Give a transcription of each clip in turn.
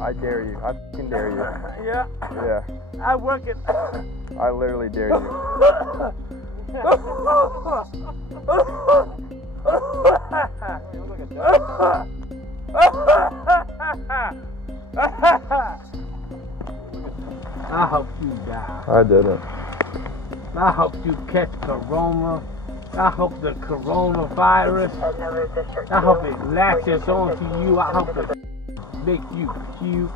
I dare you. I fucking dare you. Yeah. Yeah. I work it. I literally dare you. I hope you die. I didn't. I hope you catch corona. I hope the coronavirus, I hope it latches onto you. I hope it make you puke.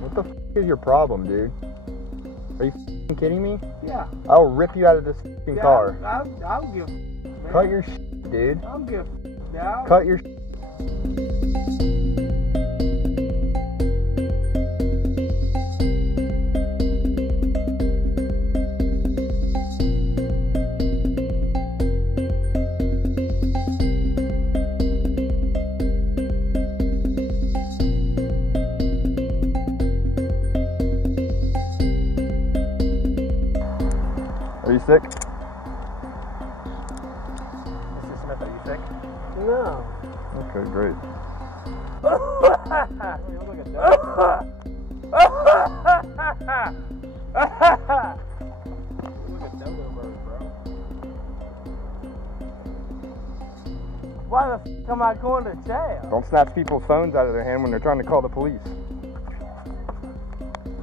What the f is your problem, dude? Are you f***ing kidding me? Yeah. I'll rip you out of this f***ing car. I'll give. Cut your shit, dude. I'll give. Now. Cut your shit. Are you sick? Mr. Smith, are you sick? No. Okay, great. Look at that. Why the f am I going to jail? Don't snatch people's phones out of their hand when they're trying to call the police.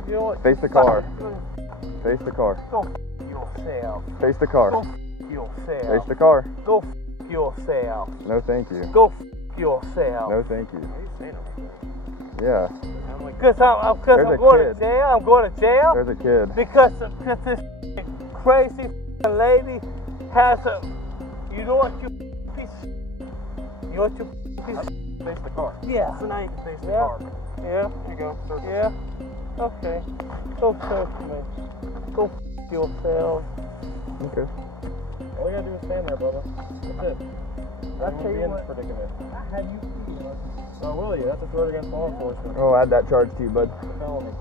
You know what? Face the car. Face the car. Go f yourself. Face the car. Go f yourself. Face the car. Go f yourself. No, thank you. Go f yourself. No, thank you. Yeah. Because I'm going to jail. I'm going to jail. There's a kid. Because this crazy lady has a. You know what you piece. You know what you piece. Face the car. Yeah. So now you can face the Yeah. car. Yeah. Here you go. Circle. Yeah. Okay. Go search me. Go f yourself. Okay. All you gotta do is stand there, brother. That's it. I'll You tell won't be you in what. this predicament. I had you feel. Oh, will you? That's a threat against law enforcement. Oh, add that charge to you, bud. It's a felony.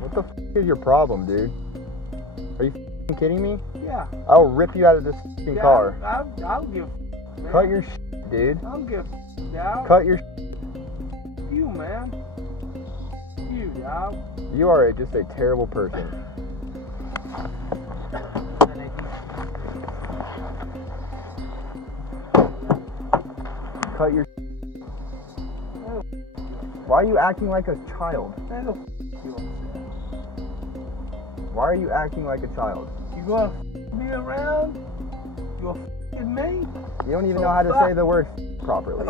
What the f is your problem, dude? Are you f***ing kidding me? Yeah. I'll rip you out of this f***ing car. I'll give. Man. Cut your shit, dude. I'll give. Dog. Cut your You, man. You, dog. You are just a terrible person. Cut your Why are you acting like a child? Man, go f yourself. Why are you acting like a child? You gonna be around? You gonna with me? You don't even know how to say the word properly.